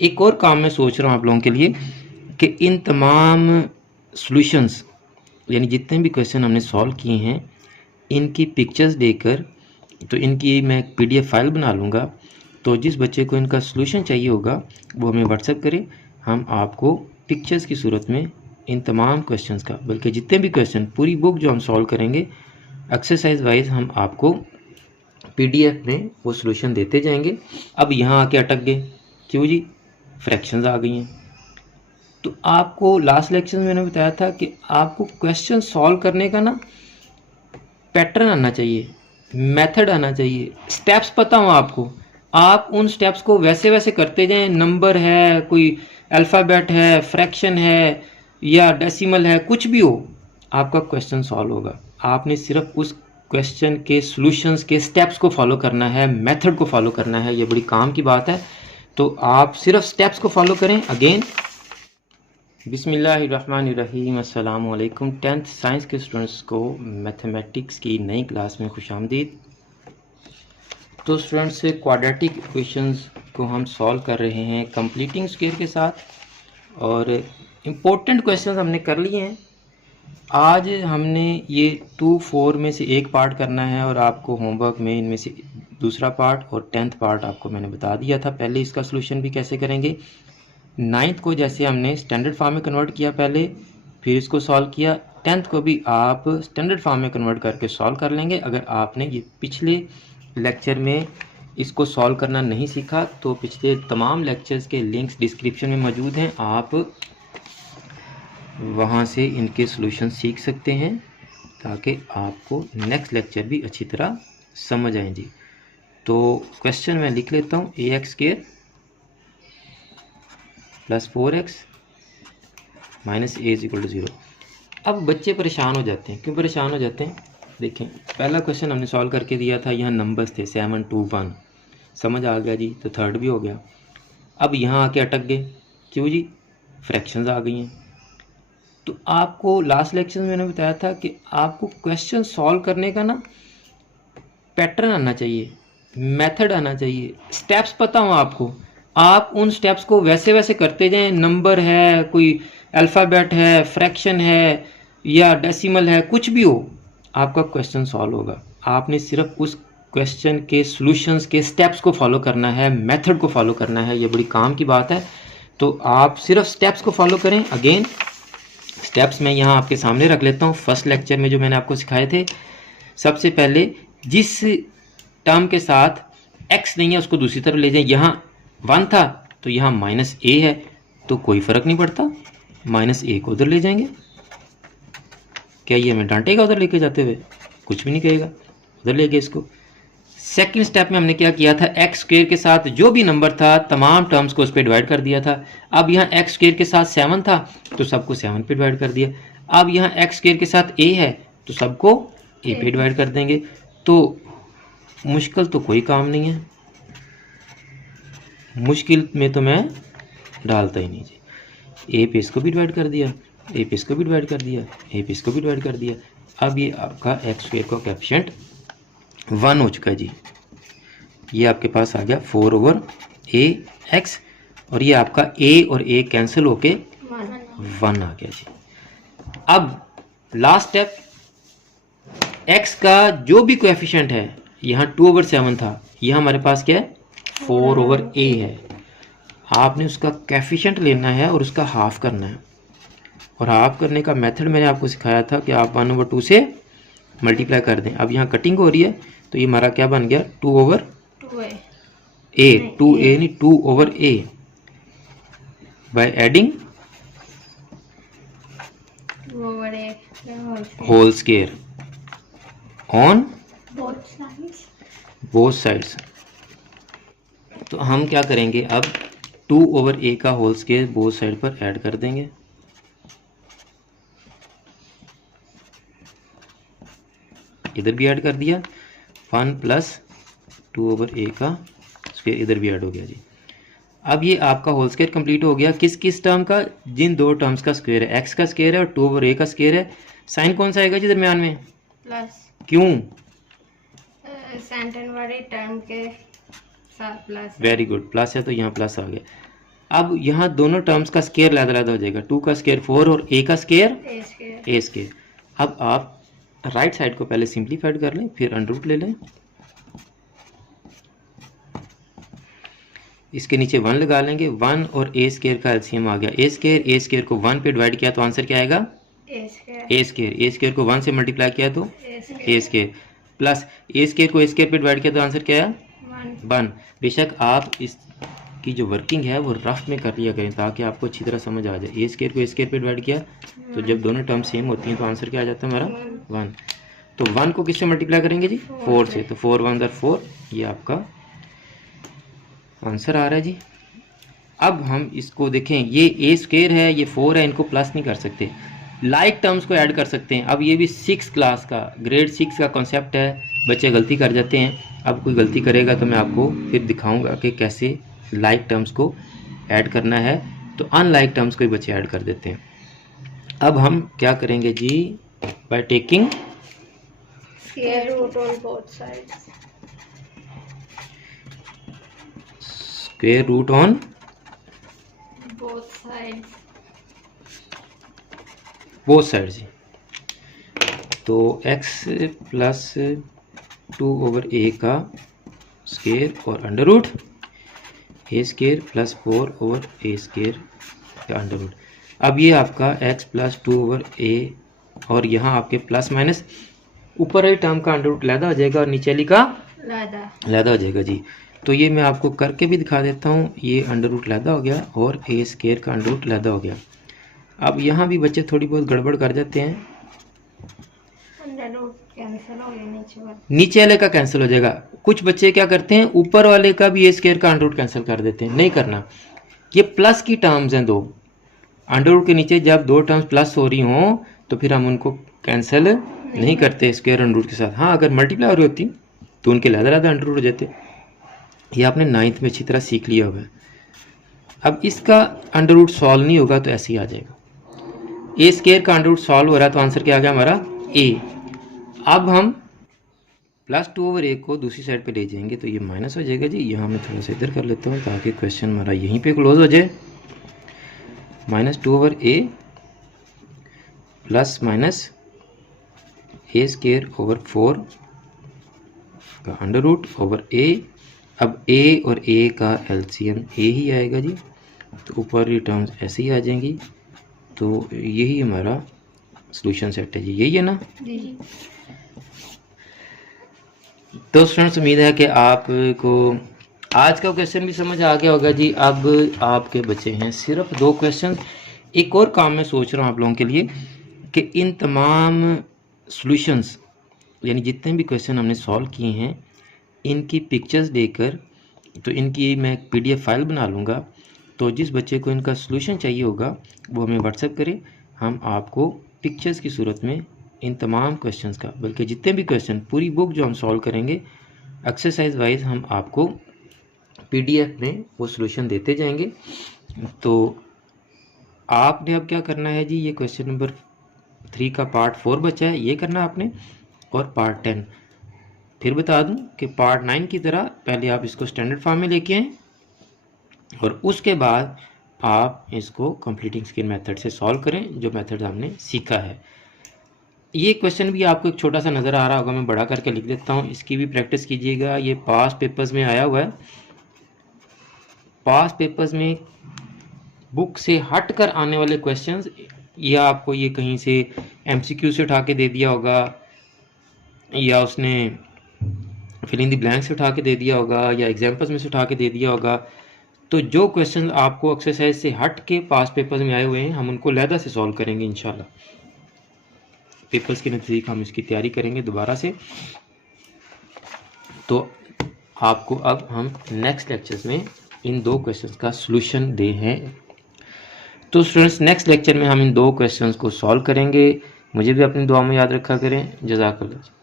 एक और काम मैं सोच रहा हूँ आप लोगों के लिए कि इन तमाम सॉल्यूशंस यानी जितने भी क्वेश्चन हमने सॉल्व किए हैं इनकी पिक्चर्स देकर तो इनकी मैं एक पीडीएफ फाइल बना लूँगा। तो जिस बच्चे को इनका सॉल्यूशन चाहिए होगा वो हमें व्हाट्सएप करे, हम आपको पिक्चर्स की सूरत में इन तमाम क्वेश्चंस का, बल्कि जितने भी क्वेश्चन पूरी बुक जो हम सॉल्व करेंगे एक्सरसाइज वाइज हम आपको पीडीएफ में वो सॉल्यूशन देते जाएंगे। अब यहाँ आके अटक गए, क्यों जी? फ्रैक्शंस आ गई हैं। तो आपको लास्ट लेक्चर में मैंने बताया था कि आपको क्वेश्चन सॉल्व करने का ना पैटर्न आना चाहिए, मेथड आना चाहिए, स्टेप्स पता हो आपको। आप उन स्टेप्स को वैसे वैसे करते जाएं। नंबर है, कोई अल्फ़ाबेट है, फ्रैक्शन है या डेसिमल है, कुछ भी हो, आपका क्वेश्चन सॉल्व होगा। आपने सिर्फ उस क्वेश्चन के सॉल्यूशंस के स्टेप्स को फॉलो करना है, मेथड को फॉलो करना है। ये बड़ी काम की बात है। तो आप सिर्फ स्टेप्स को फॉलो करें। अगेन बिस्मिल्लाहिर्रहमानिर्रहीम, अस्सलाम वालेकुम। 10th साइंस के स्टूडेंट्स को मैथमेटिक्स की नई क्लास में खुशामदीद। तो स्टूडेंट्स क्वाड्रेटिक इक्वेशंस को हम सॉल्व कर रहे हैं कंप्लीटिंग स्क्वायर के साथ, और इम्पोर्टेंट क्वेश्चंस हमने कर लिए हैं। आज हमने ये 2, 4 में से एक पार्ट करना है और आपको होमवर्क में इनमें से दूसरा पार्ट और 10th पार्ट आपको मैंने बता दिया था। पहले इसका सॉल्यूशन भी कैसे करेंगे। 9th को जैसे हमने स्टैंडर्ड फॉर्म में कन्वर्ट किया पहले, फिर इसको सॉल्व किया। 10th को भी आप स्टैंडर्ड फॉर्म में कन्वर्ट करके सॉल्व कर लेंगे। अगर आपने ये पिछले लेक्चर में इसको सॉल्व करना नहीं सीखा तो पिछले तमाम लेक्चर्स के लिंक्स डिस्क्रिप्शन में मौजूद हैं, आप वहाँ से इनके सॉल्यूशन सीख सकते हैं ताकि आपको नेक्स्ट लेक्चर भी अच्छी तरह समझ आए जी। तो क्वेश्चन मैं लिख लेता हूँ, ax² + 4x - a = 0। अब बच्चे परेशान हो जाते हैं। क्यों परेशान हो जाते हैं? देखें, पहला क्वेश्चन हमने सॉल्व करके दिया था, यहाँ नंबर्स थे 7, 2, 1, समझ आ गया जी। तो थर्ड भी हो गया। अब यहाँ आके अटक गए, क्यों जी? फ्रैक्शंस आ गई हैं। तो आपको लास्ट लेक्चर में मैंने बताया था कि आपको क्वेश्चन सॉल्व करने का ना पैटर्न आना चाहिए, मेथड आना चाहिए, स्टेप्स पता हो आपको। आप उन स्टेप्स को वैसे वैसे करते जाएं। नंबर है, कोई अल्फ़ाबेट है, फ्रैक्शन है या डेसिमल है, कुछ भी हो, आपका क्वेश्चन सॉल्व होगा। आपने सिर्फ उस क्वेश्चन के सॉल्यूशंस के स्टेप्स को फॉलो करना है, मेथड को फॉलो करना है। ये बड़ी काम की बात है। तो आप सिर्फ स्टेप्स को फॉलो करें। अगेन स्टेप्स मैं यहाँ आपके सामने रख लेता हूँ। फर्स्ट लेक्चर में जो मैंने आपको सिखाए थे, सबसे पहले जिस टर्म के साथ x नहीं है उसको दूसरी तरफ ले जाएं। यहाँ 1 था तो यहाँ -a है, तो कोई फ़र्क नहीं पड़ता, -a को उधर ले जाएंगे। क्या ये हमें डांटेगा उधर लेके जाते हुए? कुछ भी नहीं कहेगा, उधर ले गए इसको। सेकंड स्टेप में हमने क्या किया था, x² के साथ जो भी नंबर था तमाम टर्म्स को उस पर डिवाइड कर दिया था। अब यहाँ x² के साथ 7 था तो सबको 7 पे डिवाइड कर दिया। अब यहाँ x² के साथ a है तो सबको a पे डिवाइड कर देंगे। तो मुश्किल तो कोई काम नहीं है, मुश्किल में तो मैं डालता ही नहीं जी। a पे इसको भी डिवाइड कर दिया, a पे इसको भी डिवाइड कर दिया, a पे इसको भी डिवाइड कर दिया। अब ये आपका x² का कोएफिशिएंट 1 हो चुका है जी। ये आपके पास आ गया 4/ax, और ये आपका a और a कैंसिल होके 1 आ गया जी। अब लास्ट स्टेप, x का जो भी कोएफिशिएंट है, यहाँ 2/7 था, यहाँ हमारे पास क्या है 4/a है। आपने उसका कोएफिशिएंट लेना है और उसका हाफ करना है। और हाफ करने का मेथड मैंने आपको सिखाया था कि आप 1/2 से मल्टीप्लाई कर दें। अब यहाँ कटिंग हो रही है तो ये हमारा क्या बन गया 2/a, 2a नहीं 2/a by adding whole square on both sides. तो हम क्या करेंगे, अब 2/a का होल स्क्वायर बोथ साइड पर ऐड कर देंगे। इधर भी ऐड कर दिया, 1 + 2/a का स्क्वायर इधर भी ऐड हो गया जी। अब ये आपका होल स्क्वायर कंप्लीट हो गया। किस किस टर्म का? जिन दो टर्म्स का स्क्वायर है, x का स्क्वायर है और 2/a का स्क्वायर है। साइन कौन सा आएगा जी दरमियान में? प्लस। क्यों? सेंटेंस वाले टर्म के साथ प्लस। वेरी गुड, प्लस है तो यहाँ प्लस आ गया। अब यहाँ दोनों टर्म्स का स्केयर अलग-अलग हो जाएगा, 2 का स्केयर 4 और a का स्केयर a स्केयर। अब आप राइट साइड को पहले सिंप्लीफाइड कर लें, फिर अंडर रूट ले लें, इसके नीचे 1 लगा लेंगे, 1 और a स्केयर का एलसीएम आ गया a स्केयर को 1 पे डिवाइड किया तो आंसर क्या आएगा a स्केयर को 1 से मल्टीप्लाई किया तो a square, plus a square को a स्केयर पे डिवाइड किया तो आंसर क्या है 1। बेशक आप इसकी जो वर्किंग है वो रफ में कर लिया करें ताकि आपको अच्छी तरह समझ आ जाए। a स्केयर को a स्केयर पे डिवाइड किया तो जब दोनों टर्म सेम होती हैं तो आंसर क्या आ जाता है हमारा 1। तो 1 को किससे मल्टीप्लाई करेंगे जी 4 से, तो 4 1 4, ये आपका आंसर आ रहा है जी। अब हम इसको देखें, ये a स्क्वायर है, ये 4 है, इनको प्लस नहीं कर सकते, लाइक टर्म्स को ऐड कर सकते हैं। अब ये भी 6 क्लास का ग्रेड 6 का कॉन्सेप्ट है, बच्चे गलती कर जाते हैं। अब कोई गलती करेगा तो मैं आपको फिर दिखाऊंगा कि कैसे लाइक टर्म्स को ऐड करना है, तो अनलाइक टर्म्स को ही बच्चे ऐड कर देते हैं। अब हम क्या करेंगे जी, by taking square root on both sides, square root on both sides जी। तो x प्लस 2 ओवर a का स्क्वायर और अंडर रूट a स्क्वायर प्लस 4 ओवर a स्क्वायर का अंडर रूट। अब ये आपका x प्लस 2 ओवर a और यहाँ आपके प्लस माइनस ऊपर वाली टर्म का अंडर रूट लैदा हो जाएगा और नीचे वाली का लैदा हो जाएगा जी। तो ये मैं आपको करके भी दिखा देता हूँ, ये अंडर रूट लैदा हो गया और a स्क्वायर का अंडर रूट लैदा हो गया। अब यहाँ भी बच्चे थोड़ी बहुत गड़बड़ कर जाते हैं, नीचे वाले का कैंसिल हो जाएगा। कुछ बच्चे क्या करते हैं, ऊपर वाले का भी a स्क्वायर का अंडर रूट कैंसिल कर देते हैं, नहीं करना। ये प्लस की टर्म्स हैं दो, अंडर रूट के नीचे जब दो टर्म्स प्लस हो रही हों तो फिर हम उनको कैंसिल नहीं करते स्क्वायर अंडर रूट के साथ। हाँ, अगर मल्टीप्लाई हो रही होती तो उनके अलग-अलग अंडर रूट हो जाते। ये आपने 9th में अच्छी तरह सीख लिया हुआ है। अब इसका अंडर रूट सॉल्व नहीं होगा तो ऐसे ही आ जाएगा, a स्क्वायर का अंडर रूट सॉल्व हो रहा है तो आंसर क्या आ गया हमारा a। अब हम प्लस 2 ओवर a को दूसरी साइड पे ले जाएंगे तो ये माइनस हो जाएगा जी। यहाँ मैं थोड़ा सा इधर कर लेता हूँ ताकि क्वेश्चन हमारा यहीं पे क्लोज हो जाए। -2 over a plus minus a square over 4 का अंडर रूट ओवर a। अब a और a का एलसीएम a ही आएगा जी, तो ऊपर की टर्म्स ऐसे ही आ जाएंगी। तो यही हमारा सॉल्यूशन सेट है जी, यही है ना जी। तो स्टूडेंट्स, उम्मीद है कि आपको आज का क्वेश्चन भी समझ आ गया होगा जी। अब आपके बचे हैं सिर्फ 2 क्वेश्चन। एक और काम मैं सोच रहा हूँ आप लोगों के लिए कि इन तमाम सॉल्यूशंस यानी जितने भी क्वेश्चन हमने सॉल्व किए हैं इनकी पिक्चर्स लेकर, तो इनकी मैं एक PDF फाइल बना लूँगा। तो जिस बच्चे को इनका सॉल्यूशन चाहिए होगा वो हमें व्हाट्सएप करे, हम आपको पिक्चर्स की सूरत में इन तमाम क्वेश्चंस का, बल्कि जितने भी क्वेश्चन पूरी बुक जो हम सॉल्व करेंगे एक्सरसाइज वाइज, हम आपको PDF में वो सॉल्यूशन देते जाएंगे। तो आपने अब क्या करना है जी, ये क्वेश्चन नंबर 3 का पार्ट 4 बचा है, ये करना आपने, और पार्ट 10 फिर बता दूं कि पार्ट 9 की तरह पहले आप इसको स्टैंडर्ड फॉर्म में लेके आएँ और उसके बाद आप इसको कंप्लीटिंग स्केल मेथड से सॉल्व करें, जो मेथड हमने सीखा है। ये क्वेश्चन भी आपको एक छोटा सा नज़र आ रहा होगा, मैं बड़ा करके लिख देता हूँ, इसकी भी प्रैक्टिस कीजिएगा। ये पास पेपर्स में आया हुआ है, पास पेपर्स में बुक से हट कर आने वाले क्वेश्चंस, या आपको ये कहीं से MCQ से उठा के दे दिया होगा या उसने फिल इन द ब्लैंक से उठा के दे दिया होगा या एग्जाम्पल्स में से उठा के दे दिया होगा। तो जो क्वेश्चन आपको एक्सरसाइज से हट के पास पेपर्स में आए हुए हैं हम उनको लहदा से सॉल्व करेंगे इंशाल्लाह। पेपर्स के नज़दीक हम इसकी तैयारी करेंगे दोबारा से। तो आपको अब हम नेक्स्ट लेक्चर्स में इन 2 क्वेश्चंस का सॉल्यूशन दे हैं। तो स्टूडेंट्स, नेक्स्ट लेक्चर में हम इन 2 क्वेश्चंस को सॉल्व करेंगे। मुझे भी अपनी दुआ में याद रखा करें। जज़ाकल्लाह।